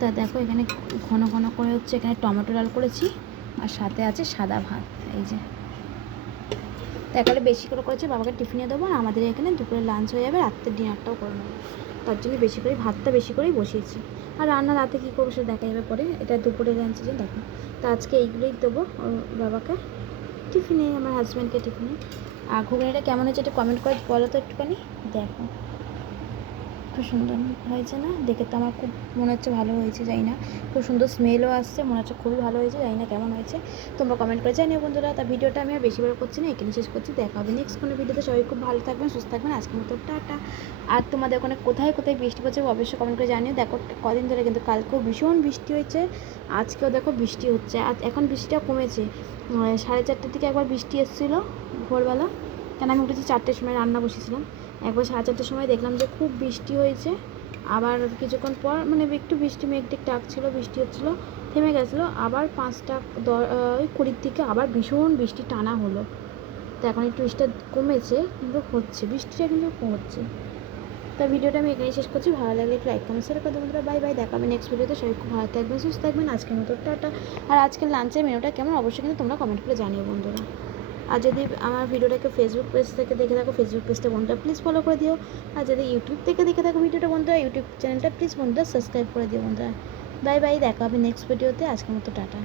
তা দেখো এখানে ঘন ঘন করে হচ্ছে এখানে টমেটো ডাল করেছি, আর সাথে আছে সাদা ভাত। এই যে তো একেবারে বেশি করে করেছি, বাবাকে টিফিনে দেবো, আর আমাদের এখানে দুপুরে লাঞ্চ হয়ে যাবে, রাত্রের ডিনারটাও করে নেবো। তার জন্য বেশি করে ভাতটা বেশি করেই বসিয়েছি। আর রান্না রাতে কী করবো সেটা দেখা যাবে পরে, এটা দুপুরে লাঞ্চের জন্য দেখো। তো আজকে এইগুলোই দেবো বাবাকে টিফিনে, আমার হাজব্যান্ডকে টিফিনে। আর ঘুগনিটা কেমন হয়েছে একটু কমেন্ট করে বলো তো একটুখানি। দেখো খুব সুন্দর হয়েছে না? দেখে তো আমার খুব মনে হচ্ছে ভালো হয়েছে, জানি না, খুব সুন্দর স্মেলও আসছে, মনে হচ্ছে খুবই ভালো হয়েছে, জানি না কেমন হয়েছে, তোমরা কমেন্ট করে জানিও বন্ধুরা। তা ভিডিওটা আমি আর বেশি বড় করছি না, এখানে শেষ করছি। দেখা হবে নেক্সট কোনো ভিডিওতে। সবাই খুব ভালো থাকবেন, সুস্থ থাকবেন, আজকের মতো টাটা। আর তোমাদের ওখানে কোথায় কোথায় বৃষ্টি পড়ছে অবশ্যই কমেন্ট করে জানিও। দেখো কদিন ধরে কিন্তু কালকেও ভীষণ বৃষ্টি হয়েছে, আজকেও দেখো বৃষ্টি হচ্ছে। আর এখন বৃষ্টিটা কমেছে, 4:30টার দিকে একবার বৃষ্টি এসেছিলো ভোরবেলা, কেন আমি উঠেছি 4টের সময়, রান্না বসেছিলাম। একবার 4:30টার সময় দেখলাম যে খুব বৃষ্টি হয়েছে, আবার কিছুক্ষণ পর মানে একটু বৃষ্টি মেঘ ডাকছিলো, বৃষ্টি হচ্ছিলো, থেমে গেছিলো, আবার 5:20 দিকে আবার ভীষণ বৃষ্টি টানা হলো। তো এখন একটু বৃষ্টিটা কমেছে, কিন্তু হচ্ছে বৃষ্টিটা, কিন্তু হচ্ছে। তো ভিডিওটা আমি এখানেই শেষ করছি, ভালো লাগলে একটু লাইক কমেন্ট শেয়ার করে দেবো বন্ধুরা। বাই বাই, দেখা হবে নেক্সট ভিডিওতে। সবাই খুব ভালো থাকবেন, সুস্থ থাকবেন, আজকের মতো টাটা। আর আজকের লাঞ্চের মেনুটা কেমন অবশ্যই কিন্তু তোমরা কমেন্ট করে জানিও বন্ধুরা। আর যদি আমার ভিডিওটাকে ফেসবুক পেজ থেকে দেখে থাকো, ফেসবুক পেজটা বন্ধুরা প্লিজ ফলো করে দিও। আর যদি ইউটিউব থেকে দেখে থাকো ভিডিওটা বন্ধুরা, ইউটিউব চ্যানেলটা প্লিজ বন্ধুরা সাবস্ক্রাইব করে দিও বন্ধুরা। বাই বাই, দেখা হবে নেক্সট ভিডিওতে, আজকের মতো টাটা।